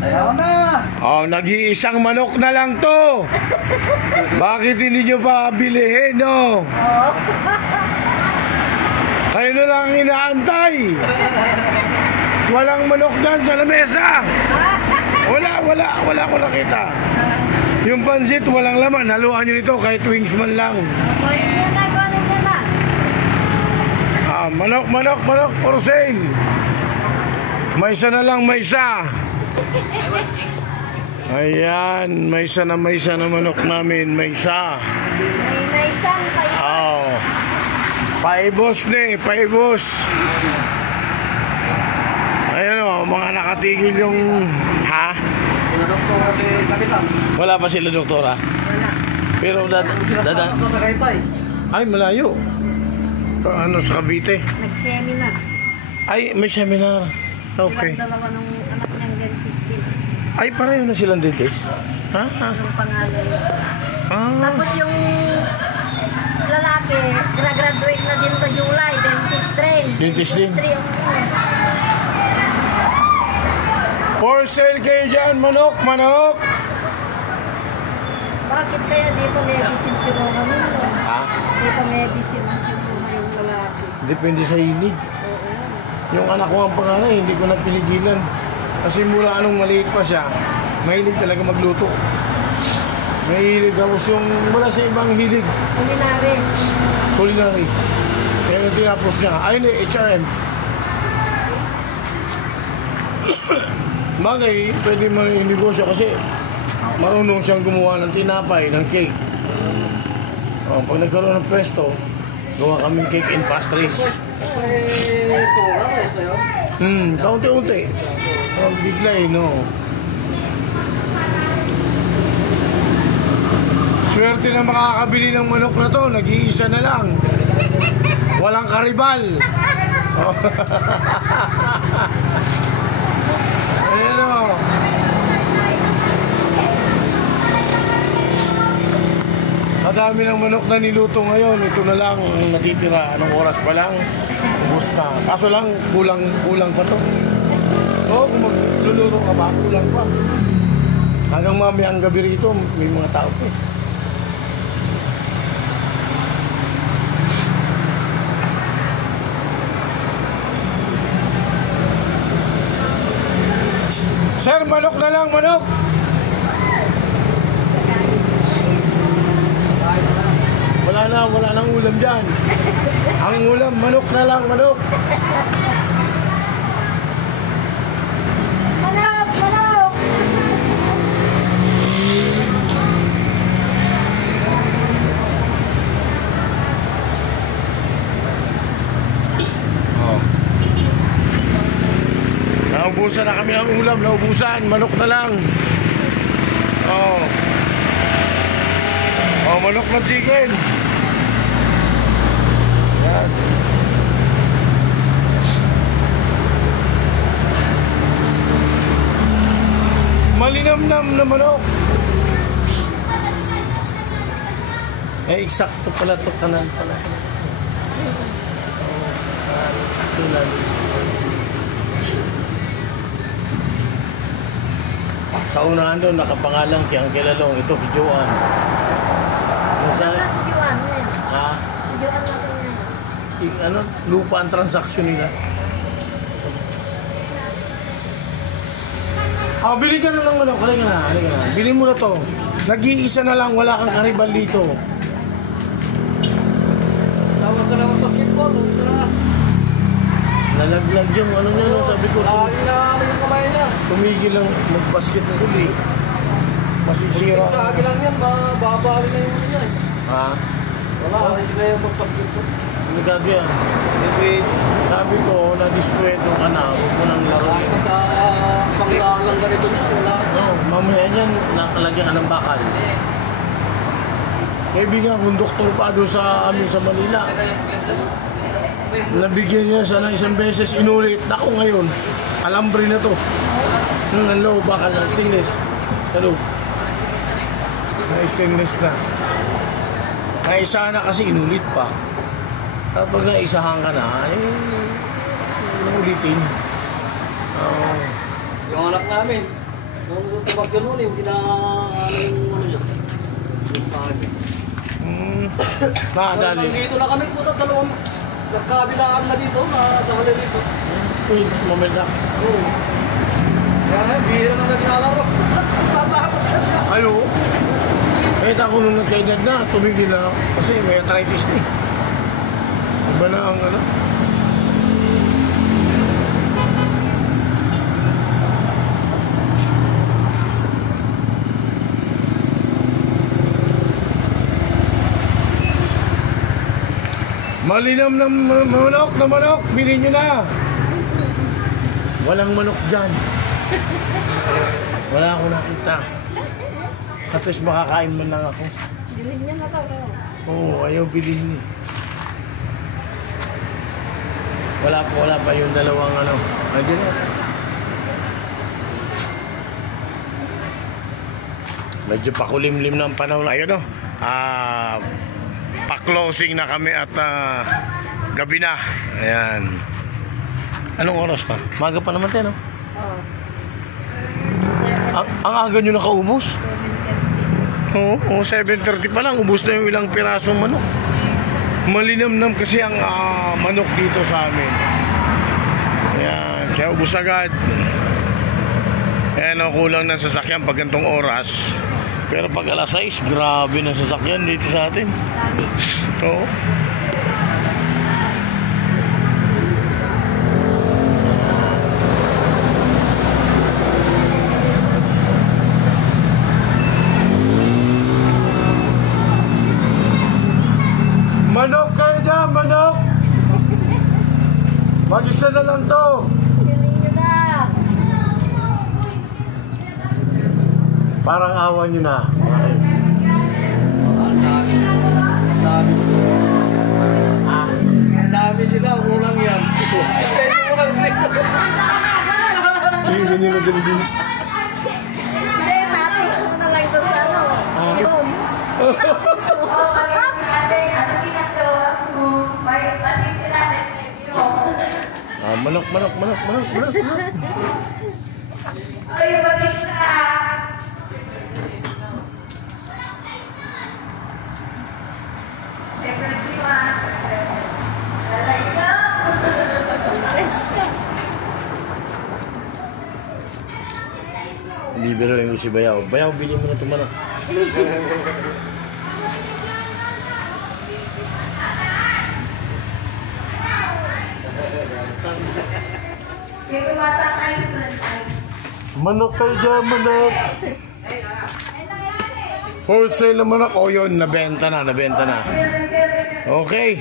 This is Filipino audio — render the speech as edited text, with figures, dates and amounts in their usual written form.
Ayaw na! Oh, nag-iisang manok na lang to. Bakit hindi nyo pa bilihin, no? Oo. Kayo na lang inaantay. Walang manok dyan sa lamesa. Wala ko nakita. Yung pansit, walang laman. Haluan nyo nito kahit wings man lang. Manok for sale. May isa na lang, may isa. Ayan, may isa na manok namin, may isa. May isang paibos. Oh. Paibos ni, paibos. Ayan o, mga nakatigil yung... Ha? Doktora si Kapitan. Wala pa sila doktora? Wala. Pero dada... Ay, malayo. Ano sa Cavite? Nag-seminar. Ay, may seminar. Okay. Silang dalawa ng anak niyang dentist din. Ay, pareho na silang dentist? Ha? Yung pangalan. Ah. Tapos yung lalaki, graduate na din sa July, dentist rin. Dentist din? Dentistry, For sale kayo dyan, manok. Bakit kaya di pa medicine kinuha nun? Ha? Di pa medicine ang kinuha yung lalaki. Depende sa hilig. Oo. Yung anak ko ang panganay, hindi ko na pinigilan. Kasi mula anong maliit pa siya, mahilig talaga magluto. Mahilig tapos yung wala sa ibang hilig. Culinary. Kaya yung tinapos niya, ayun eh, HRM. Bagay, pwede mo yung negosyo kasi marunong siyang gumawa ng tinapay, ng cake. Oh, pag nagkaroon ng pwesto, gawa kaming cake and pastries. Kaunti-unti. Bigla eh, no. Swerte na makakabili ng manok na to, nag-iisa na lang. Walang karibal. Oh. Ayan o. Sa dami ng manok na niluto ngayon, ito na lang ang natitira. Anong oras pa lang? Ubus ka. Kaso lang, kulang pa to. Oo, kung magluluto ka ba, kulang pa. Hanggang mamayang gabi rito, may mga tao pa eh. Sir, manok na lang, manok! Wala nang ulam dyan. Ang ulam, manok na lang, manok! Manok! Naubusan na kami ng ulam, naubusan, manok na lang. Oh. Oh, manok na chicken. Yan. Malinamnam na manok. Eh, eksakto pala to, kanan pala. Oh, sila. Sa unahan doon, nakapangalan kayang kilalong. Ito, Joan. Saan na si Joan ngayon? Ha? Si Joan na ngayon. Ano, lupa ang transaksyon nila. Bili ka na lang manok. Halika na. Bili mo na to. Nag-iisa na lang, wala kang karibal dito. Tawag ka naman basketball. Nalaglag yung ano niya, sabi ko. Nakakilala yung kamay niya. Tumigil lang mag-basket na uli. Masisira. Sa akin lang yan, mababali na yung niya eh. Ha? Wala, kasi sila yung mag-basketball. Ano gagawin? Sabi ko, na-diskwento ka na, huwag mo nang laro. Kahit panglalang ganito niya, wala. No, mamaya niyan, nakalagyan ka ng bakal. Kaibigan kong doktor pa doon sa amin sa Manila. Nabigyan niya sana isang beses, inulit. Ako ngayon, alambre na to. Hello, bakal na, stainless. Hello. Na-stainless na. Naisa na kasi inulit pa. Kapag naisahan ka na, ulitin. Yung anak namin, Kung tubag yun yung ano yung ano yun. Yung pagi. Nakadali. Dito na kami puto, dalawang nagkabilaan na dito, nadahali dito. Uy, mamenda. Oo. Yan, bihira na naglalaro. Tatakot ka siya. Ayo. Kahit ako nung nagkaedad na, tumigil na ako. Kasi may arthritis na eh. Iba na ang ano. Malinam na manok, bilhin nyo na. Walang manok dyan. Wala akong nakita. At least makakain man lang ako. Bilhin niya na daw. Oo, ayaw bilhin eh. Wala pa yung dalawang ano. Ayun na. Medyo pakulimlim ng panahon. Ayun o. Pa-closing na kami at gabi na. Ayan. Anong oras na? Maga pa naman tayo, no? Ang aga nyo nakaubos? Oo, 7:30 pa lang. Ubos na yung ilang pirasong manok. Malinamnam kasi ang manok dito sa amin. Ayan, kaya ubos agad. Ayan, kulang ng sasakyan pag gantong oras. Pero pag alas 6, grabe ng sasakyan dito sa atin. Dami. Oo. Manok kayo dyan, manok! Mag-isa na lang to. Bilhin niyo na. Parang awa nyo na. Okay. Ang dami sila, kulang yan. Peso mo lang dito. Tingnan nyo na din. Hindi, tapos mo na lang ito sa ano. Yun. Tapos mo. Manok. Bibiro yung si Bayaw. Bayaw, bili mo na ito manok. Manok kayo dyan, manok. For sale na manok. O yun, nabenta na. Okay.